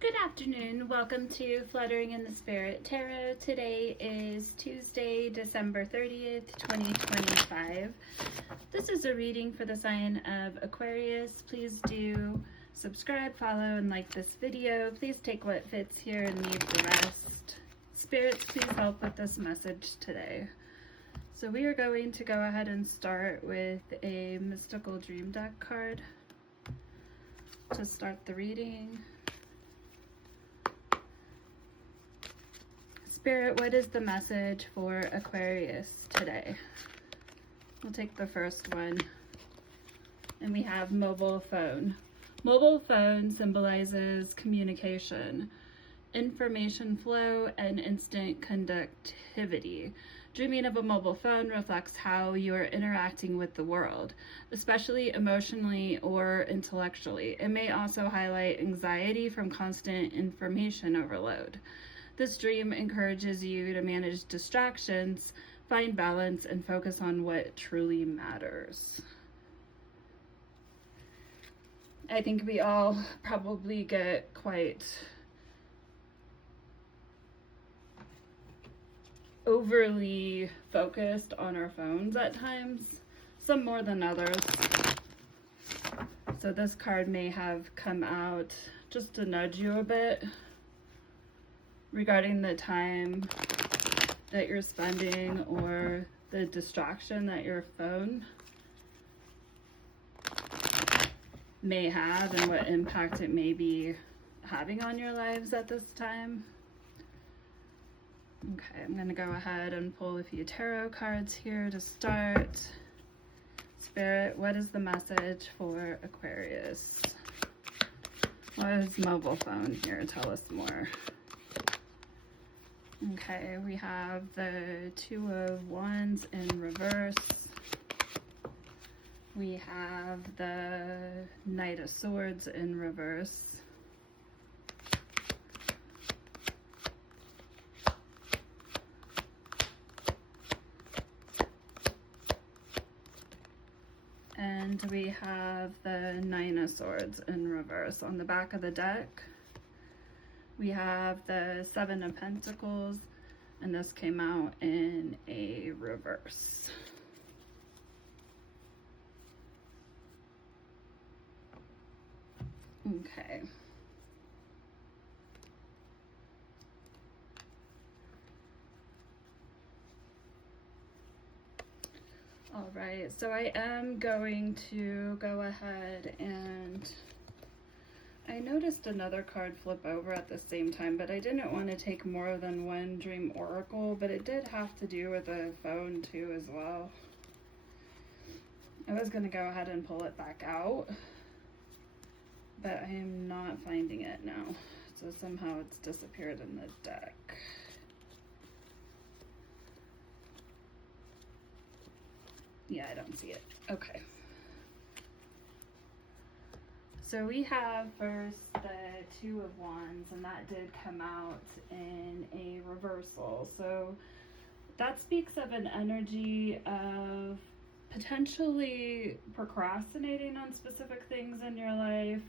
Good afternoon. Welcome to Fluttering in the Spirit Tarot. Today is Tuesday, December 30th, 2025. This is a reading for the sign of Aquarius. Please do subscribe, follow, and like this video. Please take what fits here and leave the rest. Spirits, please help with this message today. So we are going to go ahead and start with a mystical dream deck card to start the reading. Spirit, what is the message for Aquarius today? We'll take the first one. And we have mobile phone. Mobile phone symbolizes communication, information flow, and instant conductivity. Dreaming of a mobile phone reflects how you are interacting with the world, especially emotionally or intellectually. It may also highlight anxiety from constant information overload. This dream encourages you to manage distractions, find balance, and focus on what truly matters. I think we all probably get quite overly focused on our phones at times, some more than others. So this card may have come out just to nudge you a bit regarding the time that you're spending or the distraction that your phone may have and what impact it may be having on your lives at this time. Okay, I'm going to go ahead and pull a few tarot cards here to start. Spirit, what is the message for Aquarius? What is mobile phone here? Tell us more. Okay, we have the Two of Wands in reverse. We have the Knight of Swords in reverse. And we have the Nine of Swords in reverse. On the back of the deck, we have the Seven of Pentacles, and this came out in a reverse. Okay. All right, so I am going to go ahead and I noticed another card flip over at the same time, but I didn't want to take more than one dream oracle, but it did have to do with a phone too as well. I was going to go ahead and pull it back out, but I am not finding it now. So somehow it's disappeared in the deck. Yeah, I don't see it. Okay. So we have first the Two of Wands, and that did come out in a reversal. So that speaks of an energy of potentially procrastinating on specific things in your life.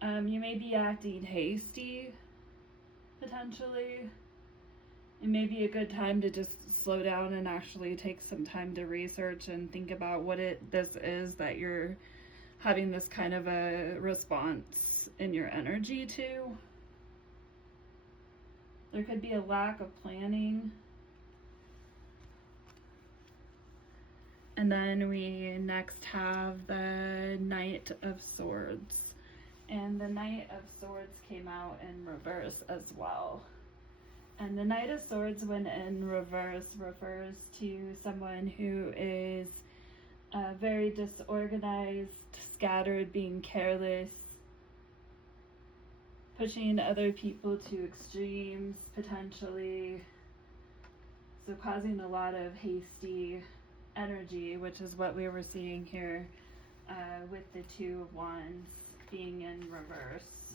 You may be acting hasty, potentially. It may be a good time to just slow down and actually take some time to research and think about what this is that you're having this kind of a response in your energy to. There could be a lack of planning. And then we next have the Knight of Swords. And the Knight of Swords came out in reverse as well. And the Knight of Swords, when in reverse, refers to someone who is very disorganized, scattered, being careless, pushing other people to extremes, potentially. So causing a lot of hasty energy, which is what we were seeing here with the Two of Wands being in reverse.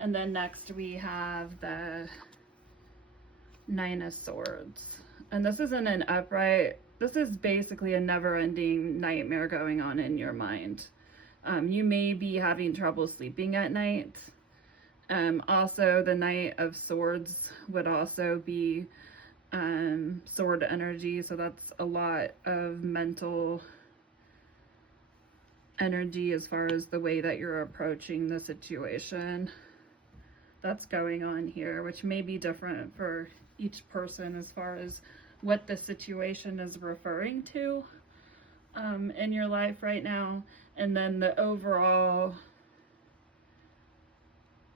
And then next we have the Nine of Swords. And this isn't an upright this is basically a never-ending nightmare going on in your mind. You may be having trouble sleeping at night. Also, the Knight of Swords would also be sword energy, so that's a lot of mental energy as far as the way that you're approaching the situation that's going on here, which may be different for each person as far as what the situation is referring to in your life right now. And then the overall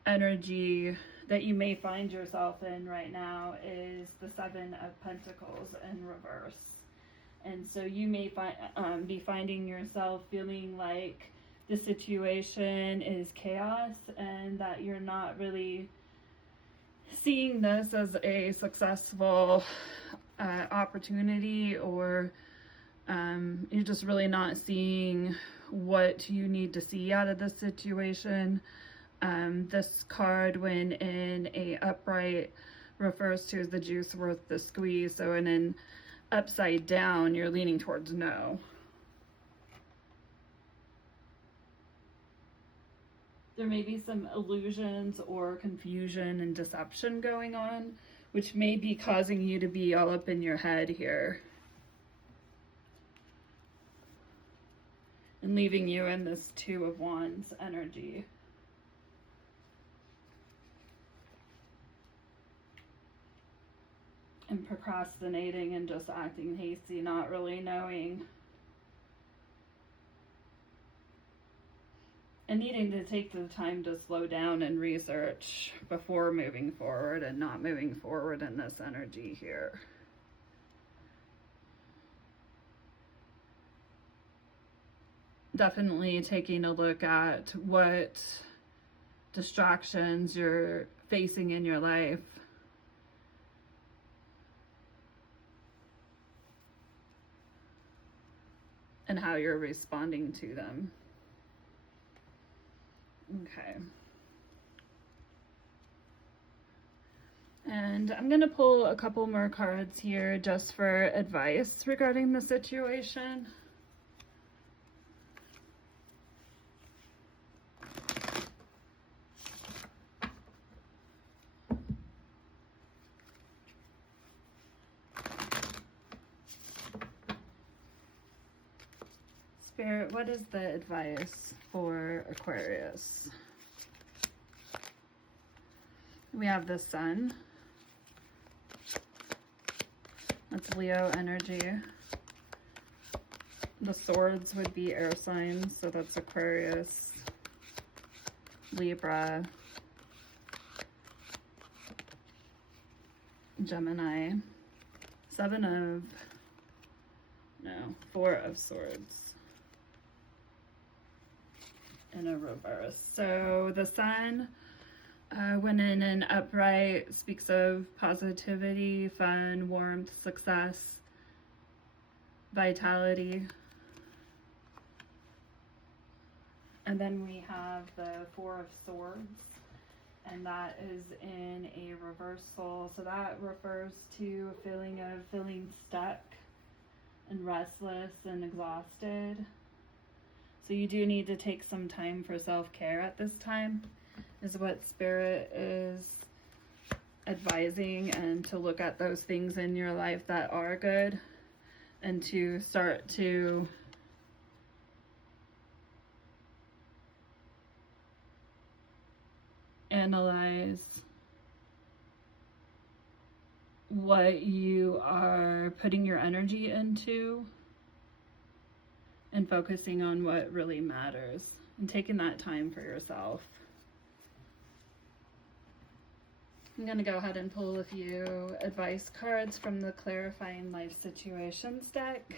energy that you may find yourself in right now is the Seven of Pentacles in reverse. And so you may be finding yourself feeling like the situation is chaos and that you're not really seeing this as a successful opportunity, or you're just really not seeing what you need to see out of this situation. This card, when in a upright, refers to as the juice worth the squeeze. So in an upside down, you're leaning towards no. There may be some illusions or confusion and deception going on, which may be causing you to be all up in your head here and leaving you in this Two of Wands energy. And procrastinating and just acting hasty, not really knowing. And needing to take the time to slow down and research before moving forward, and not moving forward in this energy here. Definitely taking a look at what distractions you're facing in your life. And how you're responding to them. Okay. And I'm going to pull a couple more cards here just for advice regarding the situation. Spirit, what is the advice for Aquarius? We have the Sun. That's Leo energy. The Swords would be air signs, so that's Aquarius, Libra, Gemini. Four of Swords in a reverse. So the Sun, when in an upright, speaks of positivity, fun, warmth, success, vitality. And then we have the Four of Swords, and that is in a reversal. So that refers to a feeling of feeling stuck and restless and exhausted. So you do need to take some time for self-care at this time, is what Spirit is advising, and to look at those things in your life that are good, and to start to analyze what you are putting your energy into and focusing on what really matters and taking that time for yourself. I'm going to go ahead and pull a few advice cards from the Clarifying Life Situations deck.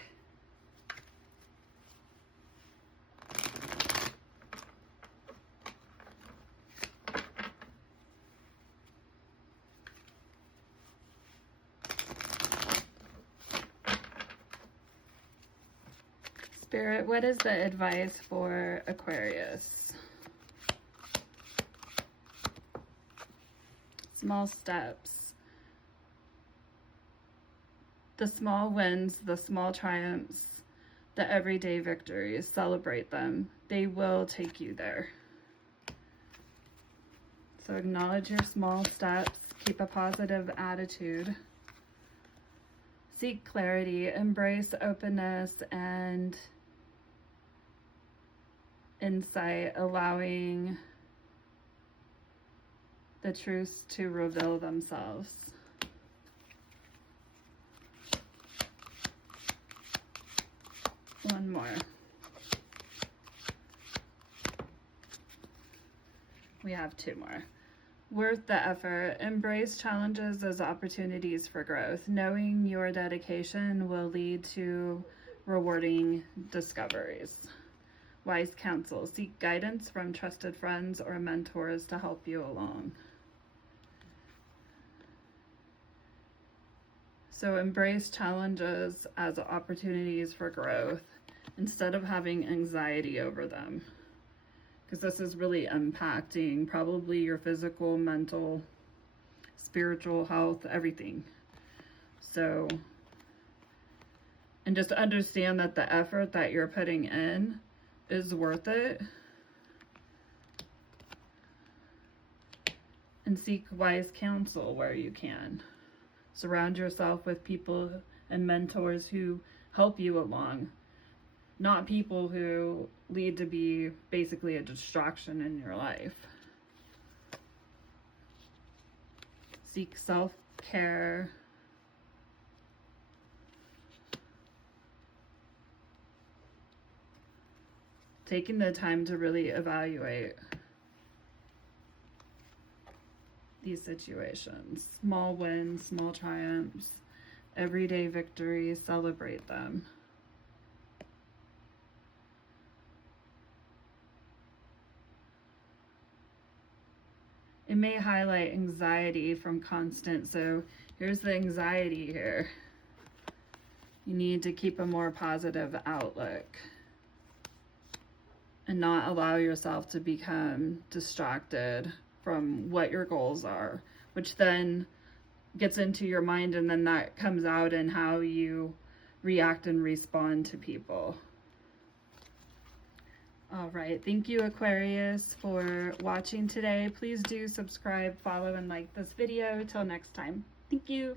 Spirit, what is the advice for Aquarius? Small steps. The small wins, the small triumphs, the everyday victories, celebrate them. They will take you there. So acknowledge your small steps, keep a positive attitude, seek clarity, embrace openness and insight, allowing the truths to reveal themselves. One more. We have two more. Worth the effort. Embrace challenges as opportunities for growth. Knowing your dedication will lead to rewarding discoveries. Wise counsel. Seek guidance from trusted friends or mentors to help you along. So embrace challenges as opportunities for growth instead of having anxiety over them, because this is really impacting probably your physical, mental, spiritual health, everything. So, and just understand that the effort that you're putting in is worth it. And seek wise counsel where you can. Surround yourself with people and mentors who help you along, not people who lead to be basically a distraction in your life. Seek self-care. Taking the time to really evaluate these situations. Small wins, small triumphs, everyday victories, celebrate them. It may highlight anxiety from constant, so here's the anxiety here. You need to keep a more positive outlook and not allow yourself to become distracted from what your goals are, which then gets into your mind, and then that comes out in how you react and respond to people. All right, thank you, Aquarius, for watching today. Please do subscribe, follow, and like this video. Till next time, thank you.